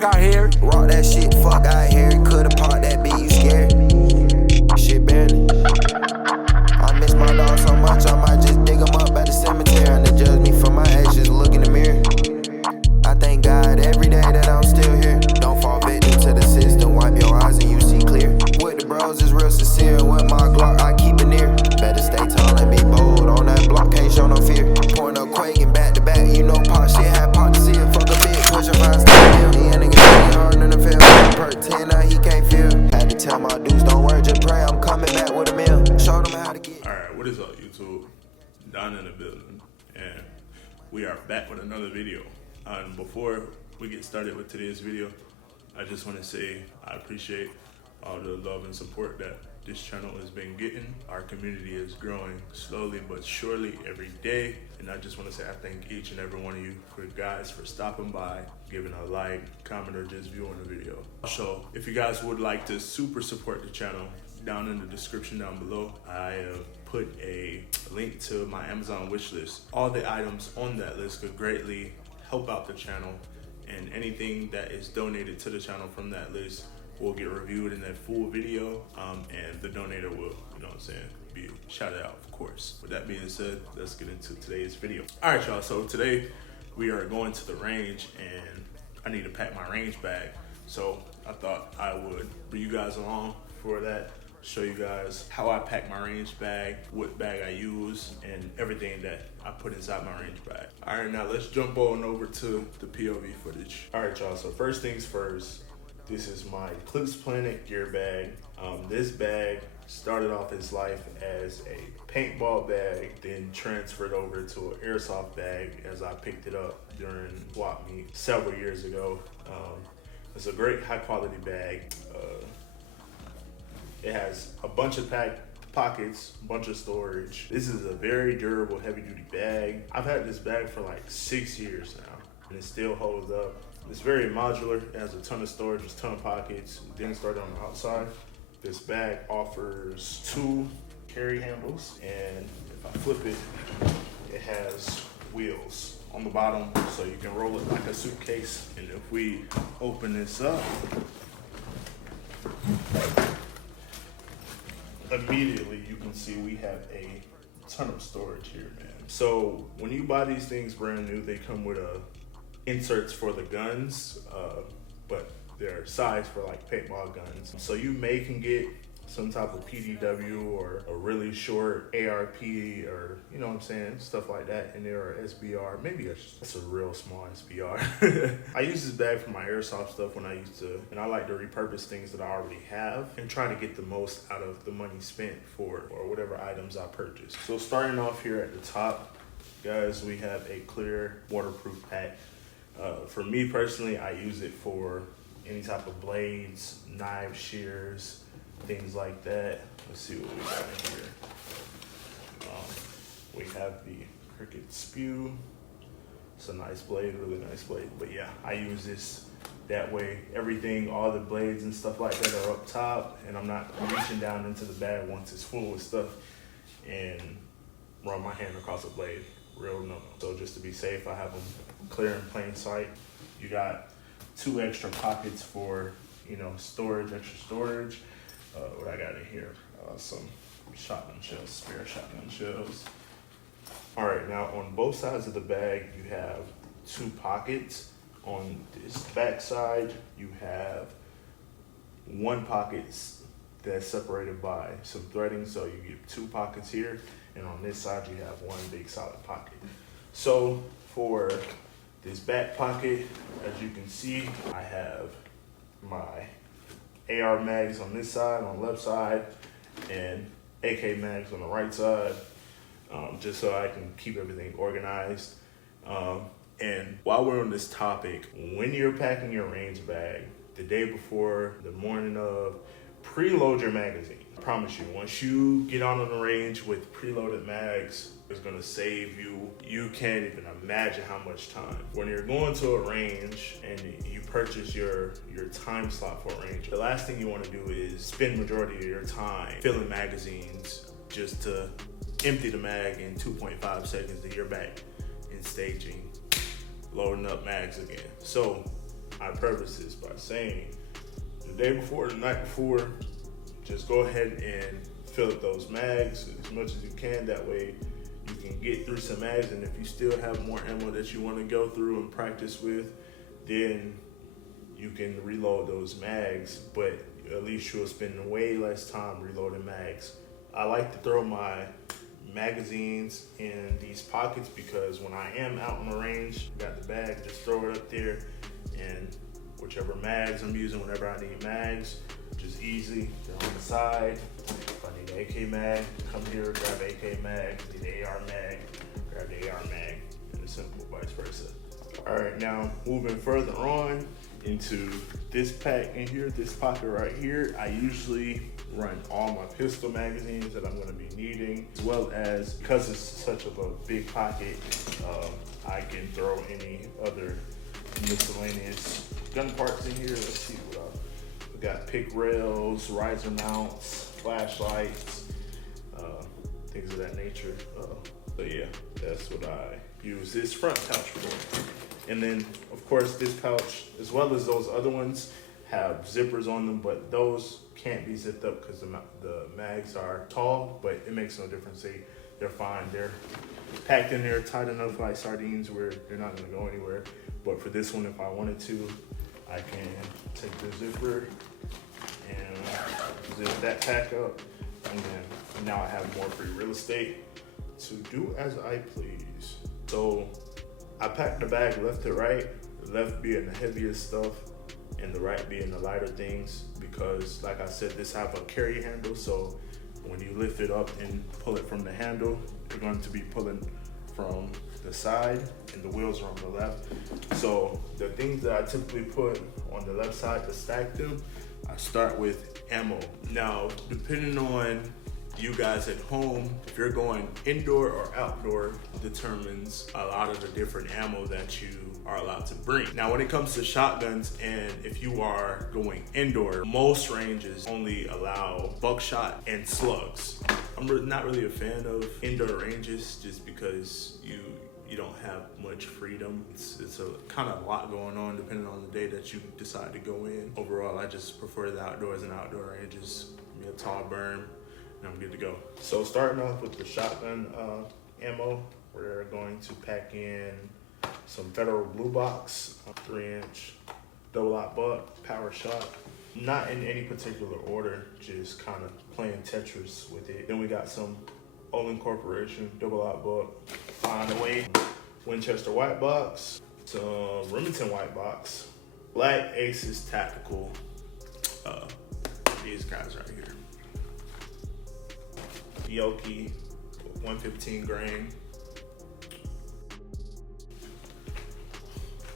fuck out here. Rock that shit, fuck out here. Coulda parked that bitch, you scared. Shit barely. I miss my dog so much, I might just dig him up at the cemetery and they judge me for my actions. Look in the mirror. I thank God every day that I'm still here. Don't fall victim to the system. Wipe your eyes and you see clear. With the bros is real sincere. With my Glock, I keep it near. Better stay tall and be bold. On that block, can't show no fear. Pouring up quaking back to back. You know pop shit had pop to see it. Fuck a bitch, push a fine still. He ain't nigga trying hard in the field. Per 10 now he can't feel. Had to tell my dudes don't worry, just pray. I'm coming back with a meal. Show them how to get. Alright, what is up, YouTube? Don in the building, and we are back with another video. And before we get started with today's video, I just want to say I appreciate all the love and support that this channel has been getting. Our community is growing slowly but surely every day, and I just want to say I thank each and every one of you for stopping by, giving a like, comment, or just viewing the video. Also, if you guys would like to super support the channel, down in the description down below, I have put a link to my Amazon wish list. All the items on that list could greatly help out the channel, and anything that is donated to the channel from that list will get reviewed in that full video, and the donator will, you know what I'm saying, be shouted out, of course. With that being said, let's get into today's video. All right, y'all, so today we are going to the range, and I need to pack my range bag. So I thought I would bring you guys along for that, show you guys how I pack my range bag, what bag I use, and everything that I put inside my range bag. All right, now let's jump on over to the POV footage. All right, y'all, so first things first, this is my Eclipse Planet gear bag. This bag started off its life as a paintball bag, then transferred over to an airsoft bag as I picked it up during swap meet several years ago. It's a great high quality bag. It has a bunch of pockets, a bunch of storage. This is a very durable, heavy duty bag. I've had this bag for like 6 years now, and it still holds up. It's very modular. It has a ton of storage, a ton of pockets. It didn't start on the outside. This bag offers 2 carry handles, and if I flip it, it has wheels on the bottom, so you can roll it like a suitcase. And if we open this up, immediately you can see we have a ton of storage here, man. So when you buy these things brand new, they come with inserts for the guns, but they're sized for like paintball guns. So you can get some type of PDW or a really short ARP, or you know what I'm saying, stuff like that in there, or SBR. Maybe it's a real small SBR. I use this bag for my airsoft stuff when I used to, and I like to repurpose things that I already have and try to get the most out of the money spent for or whatever items I purchase. So starting off here at the top, guys, we have a clear waterproof pack. For me personally, I use it for any type of blades, knives, shears, things like that. Let's see what we got in here. We have the Cricket Spew. It's a nice blade, really nice blade. But yeah, I use this that way. Everything, all the blades and stuff like that are up top, and I'm not reaching down into the bag once it's full with stuff and run my hand across a blade. Real no. So just to be safe, I have them clear in plain sight. You got 2 extra pockets for, you know, storage, extra storage. What I got in here, some shotgun shells, spare shotgun shells. All right, now on both sides of the bag, you have 2 pockets. On this back side, you have 1 pocket that's separated by some threading, so you get 2 pockets here, and on this side, you have 1 big solid pocket. So for this back pocket, as you can see, I have my AR mags on this side, on the left side, and AK mags on the right side, just so I can keep everything organized. And while we're on this topic, when you're packing your range bag, the day before, the morning of, preload your magazine. I promise you, once you get out on the range with preloaded mags, it's gonna save you. You can't even imagine how much time. When you're going to a range and you purchase your time slot for a range, the last thing you wanna do is spend majority of your time filling magazines just to empty the mag in 2.5 seconds, and you're back in staging, loading up mags again. So I preface this by saying the day before, the night before, just go ahead and fill up those mags as much as you can. That way you can get through some mags, and if you still have more ammo that you want to go through and practice with, then you can reload those mags, but at least you'll spend way less time reloading mags. I like to throw my magazines in these pockets because when I am out on the range, got the bag, just throw it up there, and whichever mags I'm using, whenever I need mags, just easy, they're on the side. If I need an AK mag, come here, grab an AK mag. Need an AR mag, grab the AR mag, and it's simple, vice versa. All right, now moving further on into this pack in here, this pocket right here, I usually run all my pistol magazines that I'm gonna be needing, as well as, because it's such of a big pocket, I can throw any other miscellaneous gun parts in here. Let's see what else. We got pick rails, riser mounts, flashlights, things of that nature. So yeah, that's what I use this front pouch for. And then, of course, this pouch, as well as those other ones, have zippers on them, but those can't be zipped up because the mags are tall, but it makes no difference. They're fine. They're packed in there tight enough like sardines where they're not gonna go anywhere. But for this one, if I wanted to, I can take the zipper and zip that pack up, and then now I have more free real estate to do as I please. So I packed the bag left to right, the left being the heaviest stuff and the right being the lighter things, because like I said, this have a carry handle, so when you lift it up and pull it from the handle, you're going to be pulling from the side and the wheels are on the left. So the things that I typically put on the left side to stack them, I start with ammo. Now, depending on you guys at home, if you're going indoor or outdoor, determines a lot of the different ammo that you are allowed to bring. Now, when it comes to shotguns, and if you are going indoor, most ranges only allow buckshot and slugs. I'm not really a fan of indoor ranges just because you don't have much freedom. It's a kind of a lot going on depending on the day that you decide to go in. Overall, I just prefer the outdoors and outdoor ranges. Give me a tall berm, and I'm good to go. So starting off with the shotgun ammo, we're going to pack in some Federal Blue Box, 3-inch double aught buck, power shot. Not in any particular order, just kind of playing Tetris with it. Then we got some Olin Corporation double aught buck, Find Away, Winchester white box, some Remington white box, Black Aces Tactical, these guys right here. Yoki 115 grain.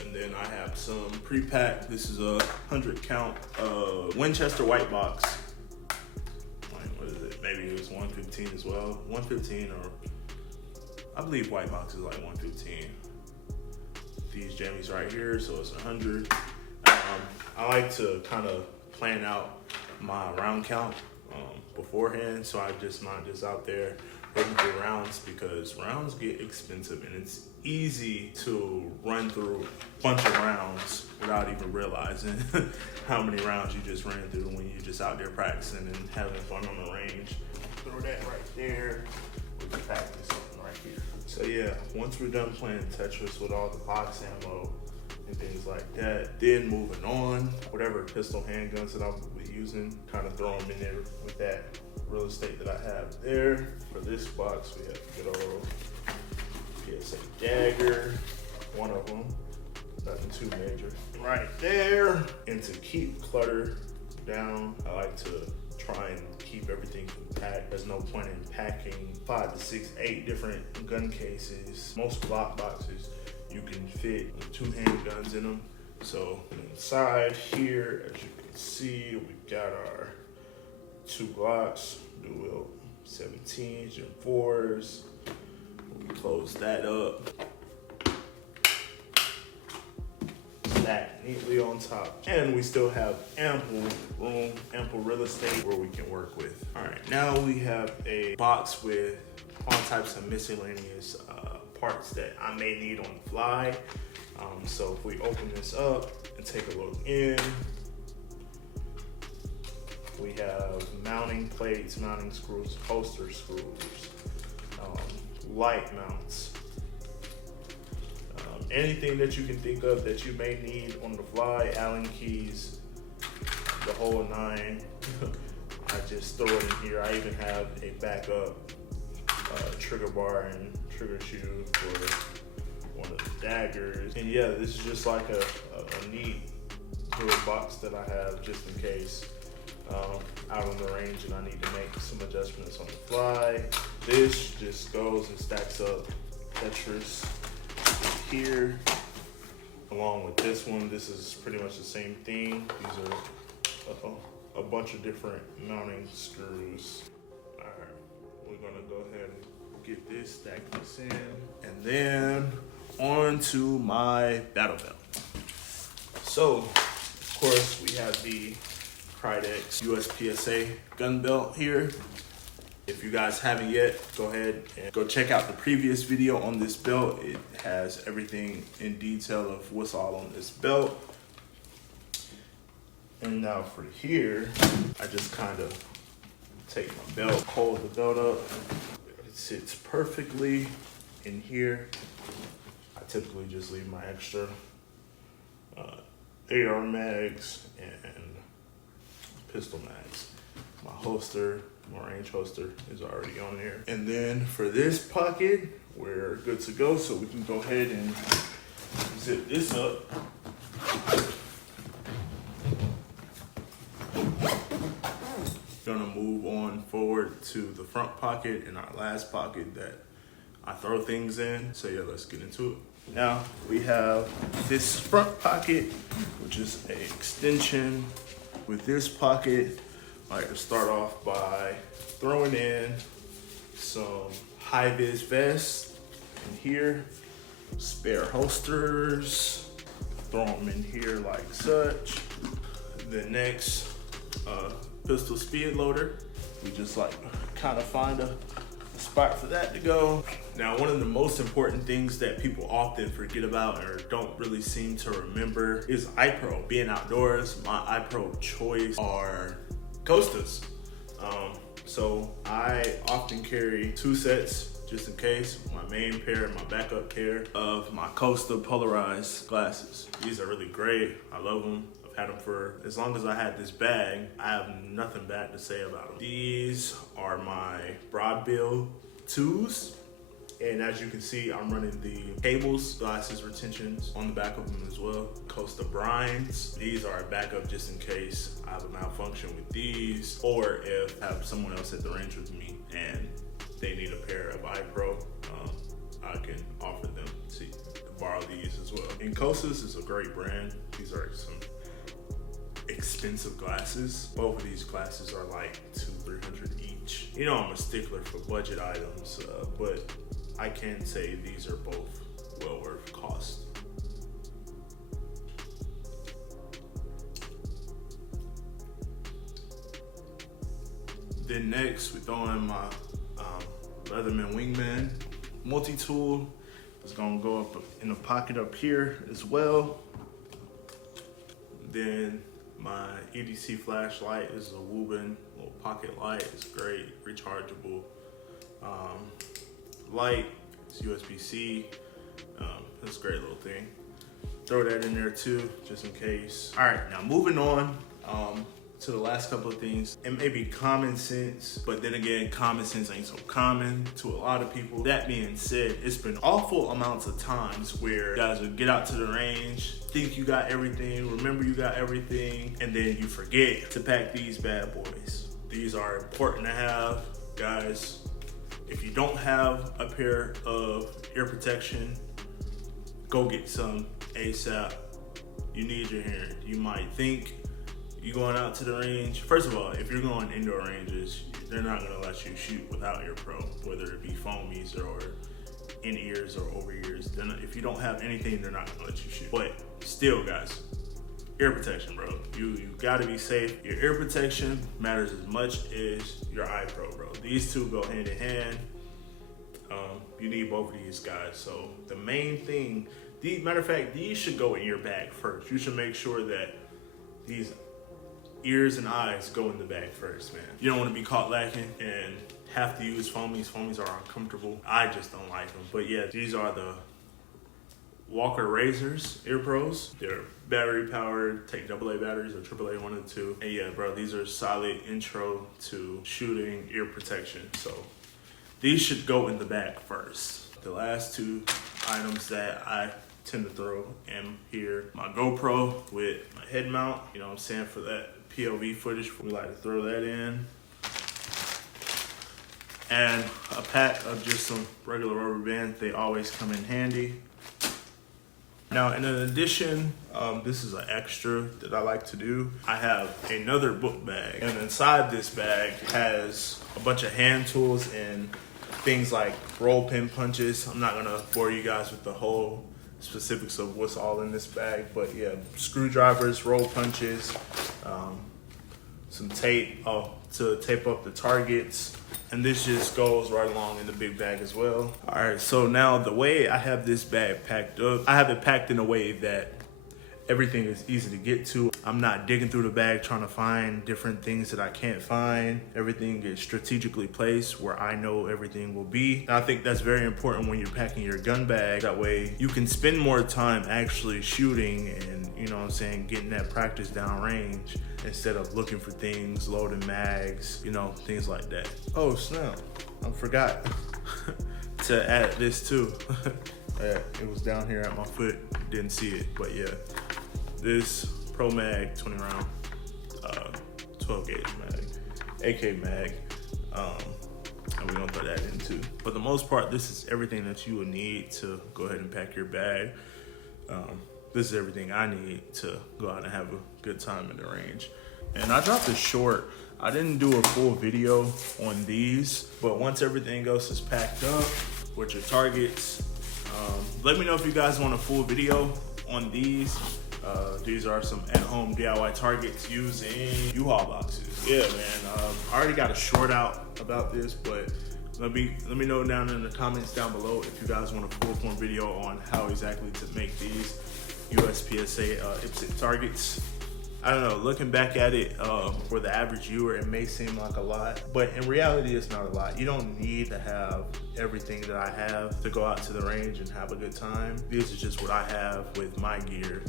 And then I have some pre-packed. This is a 100 count Winchester white box. What is it? Maybe it was 115 as well. 115, or I believe white box is like 115. These jammies right here, so it's 100. I like to kind of plan out my round count beforehand, so I just not just out there looking for rounds, because rounds get expensive and it's easy to run through a bunch of rounds without even realizing how many rounds you just ran through when you're just out there practicing and having fun on the range. Throw that right there. We can pack this on right here. So yeah, once we're done playing Tetris with all the box ammo and things like that, then moving on, whatever pistol handguns that I'll be using, kind of throw them in there with that real estate that I have there. For this box, we have good old PSA dagger, one of them, nothing too major. Right there. And to keep clutter down, I like to try and keep everything compact. There's no point in packing 5 to 6, 8 different gun cases. Most Glock boxes, you can fit 2 handguns in them. So inside here, as you can see, we got our 2 Glocks, dual 17s and 4s. We close that up. Stack neatly on top. And we still have ample room, ample real estate where we can work with. All right, now we have a box with all types of miscellaneous parts that I may need on the fly. So if we open this up and take a look in, we have mounting plates, mounting screws, holster screws, light mounts, anything that you can think of that you may need on the fly, Allen keys, the whole nine. I just throw it in here. I even have a backup trigger bar and trigger shoe for one of the daggers. And yeah, this is just like a neat little box that I have just in case out on the range and I need to make some adjustments on the fly. This just goes and stacks up Tetris here along with this one. This is pretty much the same thing. These are a bunch of different mounting screws. All right, we're gonna go ahead and get this, stack this in, and then on to my battle belt. So, of course, we have the Krydex USPSA gun belt here. If you guys haven't yet, go ahead and go check out the previous video on this belt. It has everything in detail of what's all on this belt. And now for here, I just kind of take my belt, hold the belt up. It sits perfectly in here. I typically just leave my extra AR mags and pistol mags. My holster, my range holster is already on there. And then for this pocket, we're good to go. So we can go ahead and zip this up. Gonna move on forward to the front pocket and our last pocket that I throw things in. So yeah, let's get into it. Now we have this front pocket, which is an extension. With this pocket, I like to start off by throwing in some high-vis vests in here, spare holsters, throw them in here like such. The next, pistol speed loader. We just like kind of find a spot for that to go. Now, one of the most important things that people often forget about or don't really seem to remember is iPro. Being outdoors, my iPro choice are Costas. So I often carry 2 sets just in case, my main pair and my backup pair of my Costa polarized glasses. These are really great, I love them. I've had them for as long as I had this bag. I have nothing bad to say about them. These are my broad bill 2s. And as you can see, I'm running the cables, glasses retentions on the back of them as well. Costa Brinds. These are a backup just in case I have a malfunction with these, or if I have someone else at the range with me and they need a pair of iPro, I can offer them to borrow these as well. And Costas is a great brand. These are some expensive glasses. Both of these glasses are like $200-300 each. You know I'm a stickler for budget items, but I can say these are both well worth cost. Then next we throw in my Leatherman Wingman multi-tool. It's gonna go up in a pocket up here as well. Then my EDC flashlight is a Woobin little pocket light. It's great, rechargeable. Light, it's USB-C. It's a great little thing. Throw that in there too, just in case. All right, now moving on to the last couple of things. It may be common sense, but then again, common sense ain't so common to a lot of people. That being said, it's been awful amounts of times where you guys would get out to the range, think you got everything, remember you got everything, and then you forget to pack these bad boys. These are important to have, guys. If you don't have a pair of ear protection, go get some ASAP. You need your hearing. You might think you're going out to the range. First of all, if you're going indoor ranges, they're not gonna let you shoot without ear pro, whether it be foamies or in ears or over ears. If you don't have anything, they're not gonna let you shoot. But still, guys, ear protection, bro. You gotta be safe. Your ear protection matters as much as your eye pro, bro. These two go hand in hand. You need both of these guys. So the main thing Matter of fact, these should go in your bag first. You should make sure that these ears and eyes go in the bag first, man. You don't want to be caught lacking and have to use foamies. Foamies are uncomfortable. I just don't like them. But yeah, these are the Walker Razors Ear Pros. They're battery powered, take AA batteries or AAA 1 and 2. And yeah, bro, these are solid intro to shooting ear protection. So these should go in the bag first. The last two items that I tend to throw in here, my GoPro with my head mount, you know what I'm saying, for that POV footage, we like to throw that in. And a pack of just some regular rubber bands, they always come in handy. Now, in addition, this is an extra that I like to do. I have another book bag, and inside this bag has a bunch of hand tools and things like roll pin punches. I'm not gonna bore you guys with the whole specifics of what's all in this bag, but yeah, screwdrivers, roll punches, some tape to tape up the targets, and this just goes right along in the big bag as well. All right, so now the way I have this bag packed up, I have it packed in a way that everything is easy to get to. I'm not digging through the bag trying to find different things that I can't find. Everything is strategically placed where I know everything will be. And I think that's very important when you're packing your gun bag. That way you can spend more time actually shooting and, you know what I'm saying, getting that practice down range instead of looking for things, loading mags, you know, things like that. Oh snap, I forgot to add this too. It was down here at my foot, didn't see it, but yeah. This Pro Mag 20 round, 12 gauge mag, AK mag, and we're gonna throw that in too. For the most part, this is everything that you will need to go ahead and pack your bag. This is everything I need to go out and have a good time in the range. And I dropped a short. I didn't do a full video on these, but once everything else is packed up with your targets, let me know if you guys want a full video on these. These are some at-home DIY targets using U-Haul boxes. Yeah, man. I already got a short out about this, but let me know down in the comments down below if you guys want a full-form video on how exactly to make these USPSA IPSC targets. I don't know, looking back at it, for the average viewer, it may seem like a lot, but in reality, it's not a lot. You don't need to have everything that I have to go out to the range and have a good time. This is just what I have with my gear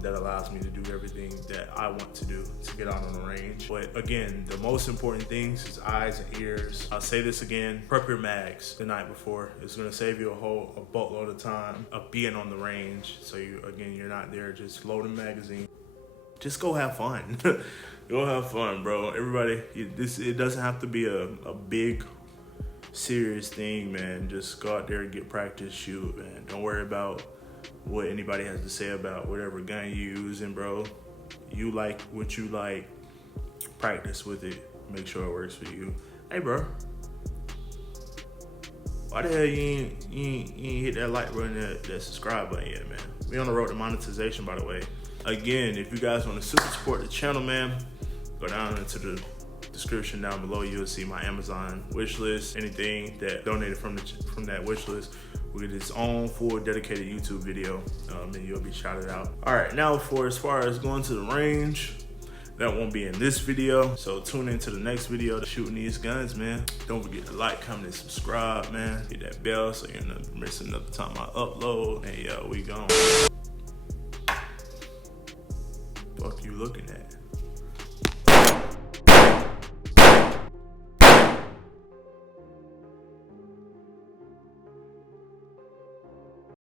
that allows me to do everything that I want to do to get out on the range. But again, the most important things is eyes and ears. I'll say this again, prep your mags the night before. It's gonna save you a boatload of time of being on the range. So you're not there just loading magazines. Just go have fun. Go have fun, bro. Everybody, it doesn't have to be a big, serious thing, man. Just go out there and get practice, shoot, man. Don't worry about what anybody has to say about whatever gun you're using, bro. You like what you like. Practice with it. Make sure it works for you. Hey, bro. Why the hell you ain't hit that like button, that subscribe button yet, man? We on the road to monetization, by the way. Again, if you guys want to super support the channel, man, go down into the description down below. You'll see my Amazon wish list. Anything that donated from that wish list will get its own full dedicated YouTube video, and you'll be shouted out. All right, now as far as going to the range, that won't be in this video. So tune into the next video to shooting these guns, man. Don't forget to like, comment, and subscribe, man. Hit that bell so you're not missing another time I upload. And yeah, we gone. Fuck you looking at?